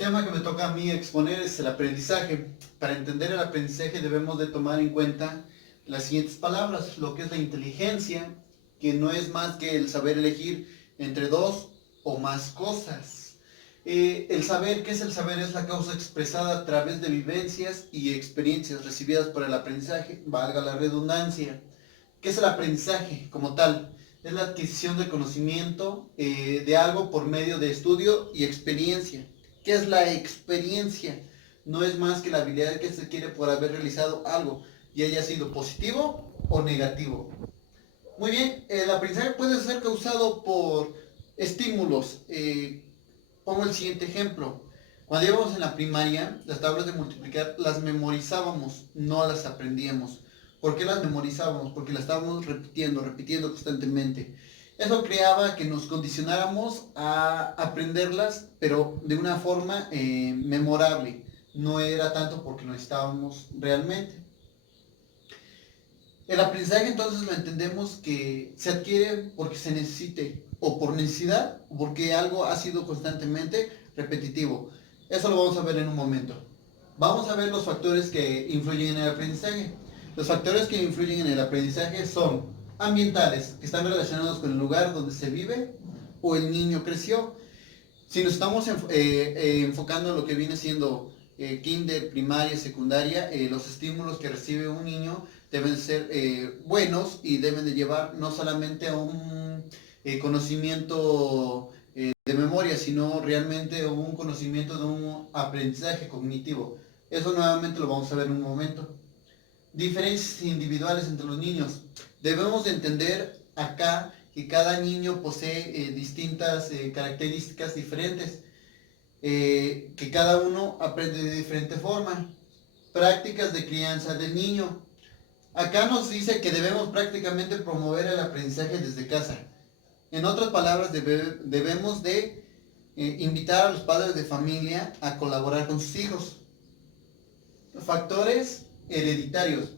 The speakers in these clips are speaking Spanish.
tema que me toca a mí exponer es el aprendizaje. Para entender el aprendizaje debemos de tomar en cuenta las siguientes palabras, lo que es la inteligencia, que no es más que el saber elegir entre dos o más cosas. El saber, ¿qué es el saber? Es la causa expresada a través de vivencias y experiencias recibidas por el aprendizaje, valga la redundancia. ¿Qué es el aprendizaje como tal? Es la adquisición de conocimiento de algo por medio de estudio y experiencia. ¿Qué es la experiencia? No es más que la habilidad que se quiere por haber realizado algo, y haya sido positivo o negativo. Muy bien, el aprendizaje puede ser causado por estímulos. Pongo el siguiente ejemplo. Cuando íbamos en la primaria, las tablas de multiplicar las memorizábamos, no las aprendíamos. ¿Por qué las memorizábamos? Porque las estábamos repitiendo constantemente. Eso creaba que nos condicionáramos a aprenderlas, pero de una forma memorable. No era tanto porque lo estábamos realmente. El aprendizaje entonces lo entendemos que se adquiere porque se necesite, o por necesidad, o porque algo ha sido constantemente repetitivo. Eso lo vamos a ver en un momento. Vamos a ver los factores que influyen en el aprendizaje. Los factores que influyen en el aprendizaje son ambientales, que están relacionados con el lugar donde se vive o el niño creció. Si nos estamos enfocando en lo que viene siendo kinder, primaria, secundaria, los estímulos que recibe un niño deben ser buenos y deben de llevar no solamente a un conocimiento de memoria, sino realmente un conocimiento de un aprendizaje cognitivo. Eso nuevamente lo vamos a ver en un momento. Diferencias individuales entre los niños. Debemos de entender acá que cada niño posee distintas características diferentes, que cada uno aprende de diferente forma. Prácticas de crianza del niño. Acá nos dice que debemos prácticamente promover el aprendizaje desde casa. En otras palabras, debemos de invitar a los padres de familia a colaborar con sus hijos. Factores hereditarios.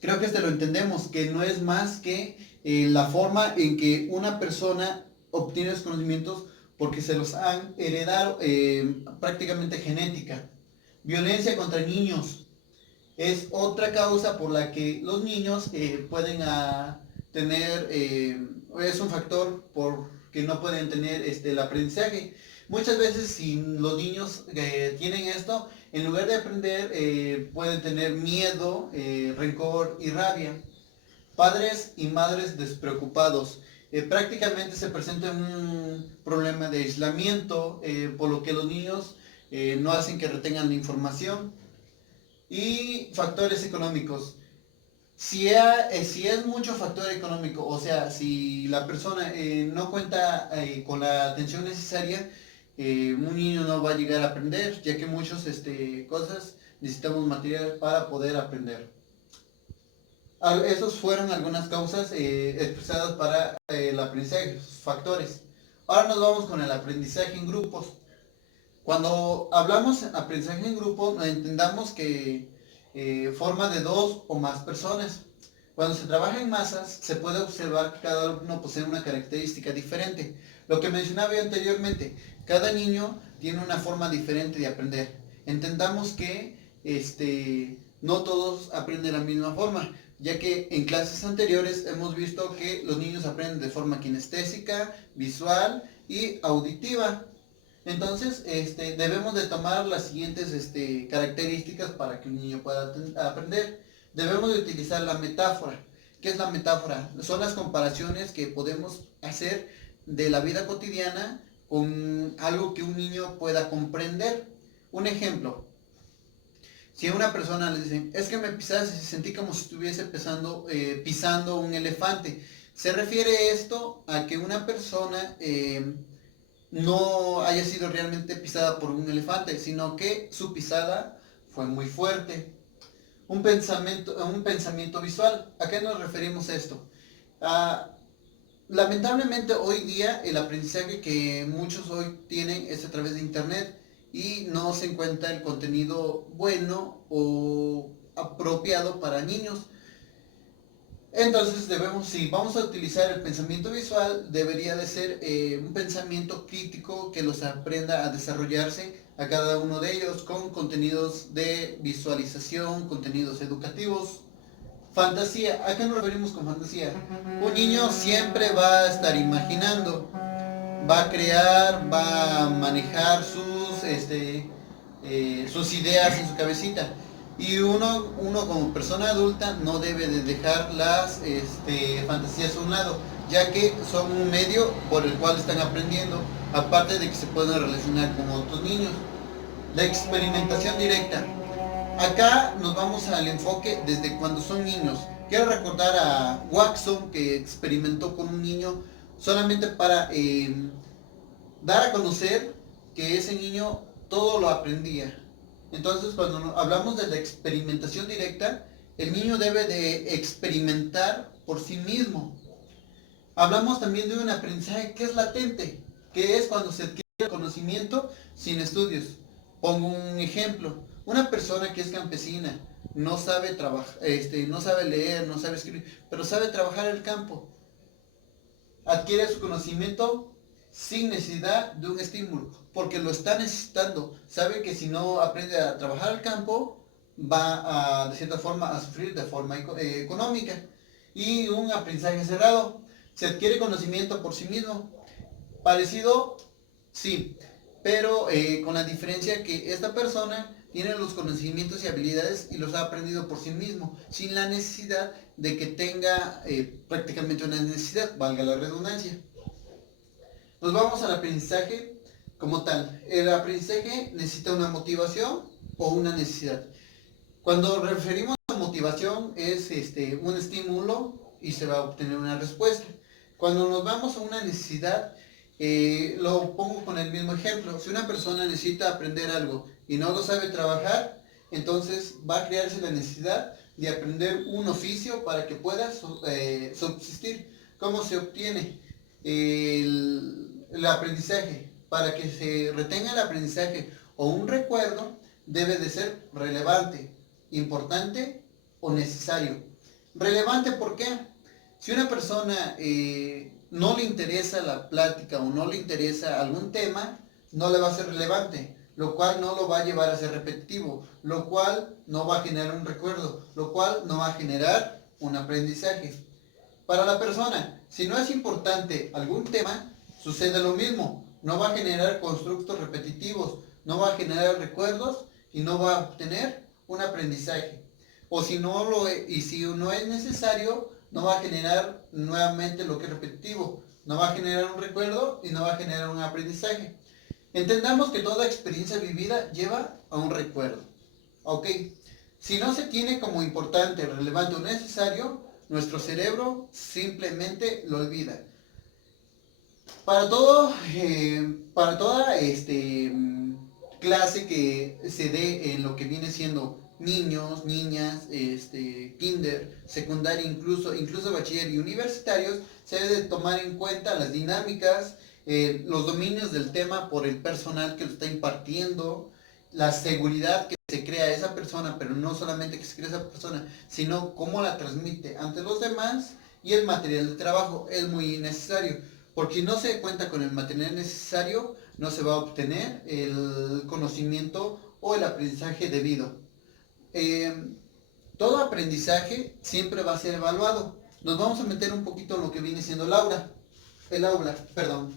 Creo que lo entendemos, que no es más que la forma en que una persona obtiene los conocimientos porque se los han heredado prácticamente genética. Violencia contra niños es otra causa por la que los niños pueden tener, es un factor por que no pueden tener el aprendizaje. Muchas veces si los niños tienen esto, en lugar de aprender, pueden tener miedo, rencor y rabia. Padres y madres despreocupados. Prácticamente se presenta un problema de aislamiento, por lo que los niños no hacen que retengan la información. Y factores económicos. Si es mucho factor económico, o sea, si la persona no cuenta con la atención necesaria, un niño no va a llegar a aprender, ya que muchas cosas necesitamos material para poder aprender. Esas fueron algunas causas expresadas para el aprendizaje, factores. Ahora nos vamos con el aprendizaje en grupos. Cuando hablamos de aprendizaje en grupo, entendamos que forma de dos o más personas. Cuando se trabaja en masas, se puede observar que cada uno posee una característica diferente. Lo que mencionaba yo anteriormente, cada niño tiene una forma diferente de aprender. Entendamos que no todos aprenden de la misma forma, ya que en clases anteriores hemos visto que los niños aprenden de forma kinestésica, visual y auditiva. Entonces, debemos de tomar las siguientes características para que un niño pueda aprender. Debemos de utilizar la metáfora. ¿Qué es la metáfora? Son las comparaciones que podemos hacer de la vida cotidiana con algo que un niño pueda comprender. Un ejemplo, si a una persona le dicen, es que me pisaste, sentí como si estuviese pisando un elefante. Se refiere esto a que una persona no haya sido realmente pisada por un elefante, sino que su pisada fue muy fuerte. Un pensamiento visual. ¿A qué nos referimos esto? Ah, lamentablemente hoy día el aprendizaje que muchos hoy tienen es a través de internet y no se encuentra el contenido bueno o apropiado para niños. Entonces si vamos a utilizar el pensamiento visual, debería de ser un pensamiento crítico que los aprenda a desarrollarse a cada uno de ellos con contenidos de visualización, contenidos educativos. Fantasía, ¿a qué nos referimos con fantasía? Un niño siempre va a estar imaginando, va a crear, va a manejar sus ideas en su cabecita. Y uno como persona adulta no debe de dejar las fantasías a un lado, ya que son un medio por el cual están aprendiendo, aparte de que se pueden relacionar con otros niños. La experimentación directa. Acá nos vamos al enfoque desde cuando son niños. Quiero recordar a Watson, que experimentó con un niño solamente para dar a conocer que ese niño todo lo aprendía. Entonces, cuando hablamos de la experimentación directa, el niño debe de experimentar por sí mismo. Hablamos también de un aprendizaje que es latente, que es cuando se adquiere el conocimiento sin estudios. Pongo un ejemplo. Una persona que es campesina, no sabe trabajar, no sabe leer, no sabe escribir, pero sabe trabajar el campo. Adquiere su conocimiento sin necesidad de un estímulo, porque lo está necesitando. Sabe que si no aprende a trabajar el campo, va de cierta forma a sufrir de forma económica. Y un aprendizaje cerrado, se adquiere conocimiento por sí mismo. Parecido, sí, pero con la diferencia que esta persona tiene los conocimientos y habilidades y los ha aprendido por sí mismo, sin la necesidad de que tenga prácticamente una necesidad, valga la redundancia. Nos vamos al aprendizaje como tal. El aprendizaje necesita una motivación o una necesidad. Cuando referimos a motivación es un estímulo y se va a obtener una respuesta. Cuando nos vamos a una necesidad, lo pongo con el mismo ejemplo. Si una persona necesita aprender algo y no lo sabe trabajar, entonces va a crearse la necesidad de aprender un oficio para que pueda subsistir. ¿Cómo se obtiene el aprendizaje? Para que se retenga el aprendizaje o un recuerdo, debe de ser relevante, importante o necesario. Relevante, ¿por qué? Si una persona no le interesa la plática o no le interesa algún tema, no le va a ser relevante, lo cual no lo va a llevar a ser repetitivo, lo cual no va a generar un recuerdo, lo cual no va a generar un aprendizaje. Para la persona, si no es importante algún tema, sucede lo mismo, no va a generar constructos repetitivos, no va a generar recuerdos y no va a obtener un aprendizaje. O si no lo es, y si no es necesario, no va a generar nuevamente lo que es repetitivo, no va a generar un recuerdo y no va a generar un aprendizaje. Entendamos que toda experiencia vivida lleva a un recuerdo. Ok, si no se tiene como importante, relevante o necesario, nuestro cerebro simplemente lo olvida. Para toda clase que se dé en lo que viene siendo niños, niñas, kinder, secundaria, incluso bachiller y universitarios, se debe de tomar en cuenta las dinámicas, los dominios del tema por el personal que lo está impartiendo, la seguridad que se crea esa persona, pero no solamente que se crea esa persona, sino cómo la transmite ante los demás, y el material de trabajo es muy necesario, porque si no se cuenta con el material necesario, no se va a obtener el conocimiento o el aprendizaje debido. Todo aprendizaje siempre va a ser evaluado. Nos vamos a meter un poquito en lo que viene siendo el aula, perdón.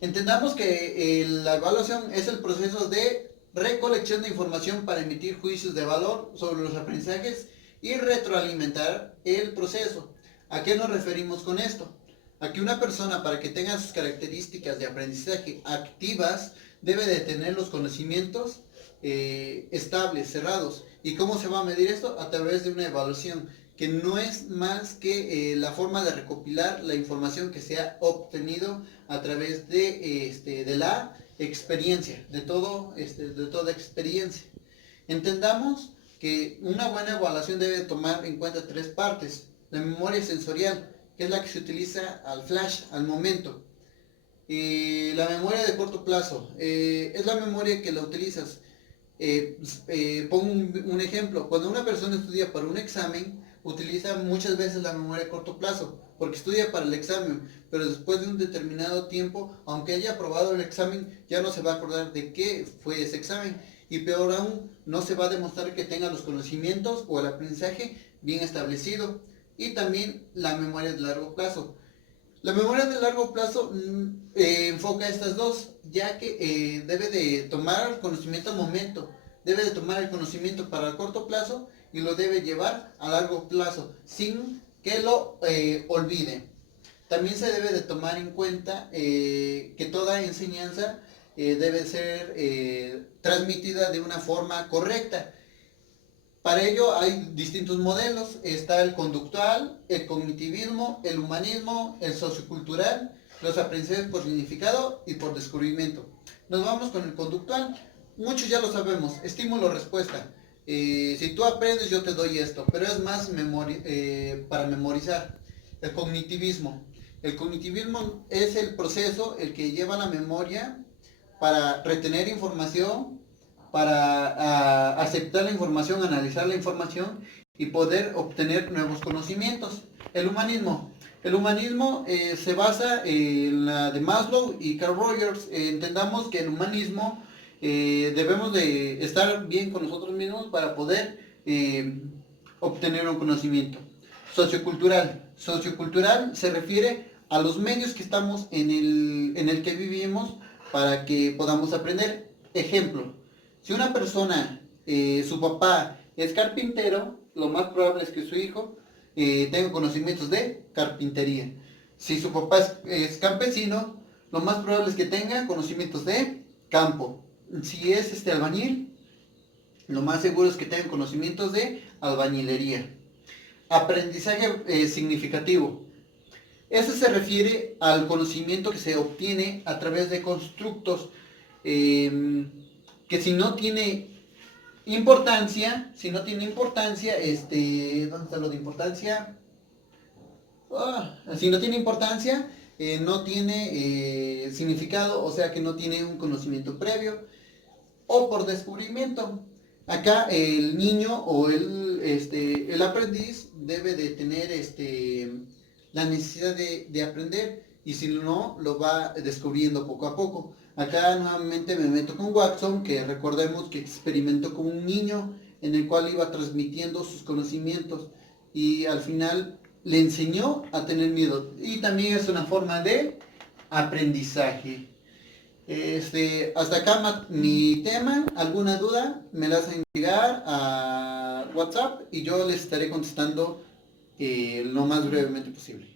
Entendamos que la evaluación es el proceso de recolección de información para emitir juicios de valor sobre los aprendizajes y retroalimentar el proceso. ¿A qué nos referimos con esto? A que una persona, para que tenga sus características de aprendizaje activas, debe de tener los conocimientos estables, cerrados. ¿Y cómo se va a medir esto? A través de una evaluación, que no es más que la forma de recopilar la información que se ha obtenido a través de la experiencia, de toda experiencia. Entendamos que una buena evaluación debe tomar en cuenta tres partes. La memoria sensorial, que es la que se utiliza al flash, al momento. Y la memoria de corto plazo, es la memoria que la utilizas. Pongo un ejemplo. Cuando una persona estudia para un examen, utiliza muchas veces la memoria a corto plazo, porque estudia para el examen, pero después de un determinado tiempo, aunque haya aprobado el examen, ya no se va a acordar de qué fue ese examen. Y peor aún, no se va a demostrar que tenga los conocimientos o el aprendizaje bien establecido. Y también la memoria de largo plazo. La memoria de largo plazo enfoca estas dos, ya que debe de tomar el conocimiento al momento, debe de tomar el conocimiento para el corto plazo y lo debe llevar a largo plazo, sin que lo olvide. También se debe de tomar en cuenta que toda enseñanza debe ser transmitida de una forma correcta. Para ello hay distintos modelos, está el conductual, el cognitivismo, el humanismo, el sociocultural, los aprendizajes por significado y por descubrimiento. Nos vamos con el conductual. Muchos ya lo sabemos, estímulo-respuesta. Si tú aprendes yo te doy esto, pero es más para memorizar. El cognitivismo. El cognitivismo es el proceso, el que lleva la memoria para retener información, para aceptar la información, analizar la información y poder obtener nuevos conocimientos. El humanismo. El humanismo se basa en la de Maslow y Carl Rogers. Entendamos que el humanismo debemos de estar bien con nosotros mismos para poder obtener un conocimiento. Sociocultural. Sociocultural se refiere a los medios que estamos en el que vivimos para que podamos aprender. Ejemplo, si una persona, su papá es carpintero, lo más probable es que su hijo tenga conocimientos de carpintería. Si su papá es campesino, lo más probable es que tenga conocimientos de campo. Si es albañil, lo más seguro es que tenga conocimientos de albañilería. Aprendizaje significativo. Eso se refiere al conocimiento que se obtiene a través de constructos que si no tiene importancia, ¿dónde está lo de importancia? Si no tiene importancia, no tiene significado, o sea que no tiene un conocimiento previo, o por descubrimiento. Acá el niño o el aprendiz debe de tener la necesidad de aprender, y si no, lo va descubriendo poco a poco. Acá nuevamente me meto con Watson, que recordemos que experimentó con un niño en el cual iba transmitiendo sus conocimientos y al final le enseñó a tener miedo. Y también es una forma de aprendizaje. Hasta acá mi tema. ¿Alguna duda? Me la hacen llegar a WhatsApp y yo les estaré contestando lo más brevemente posible.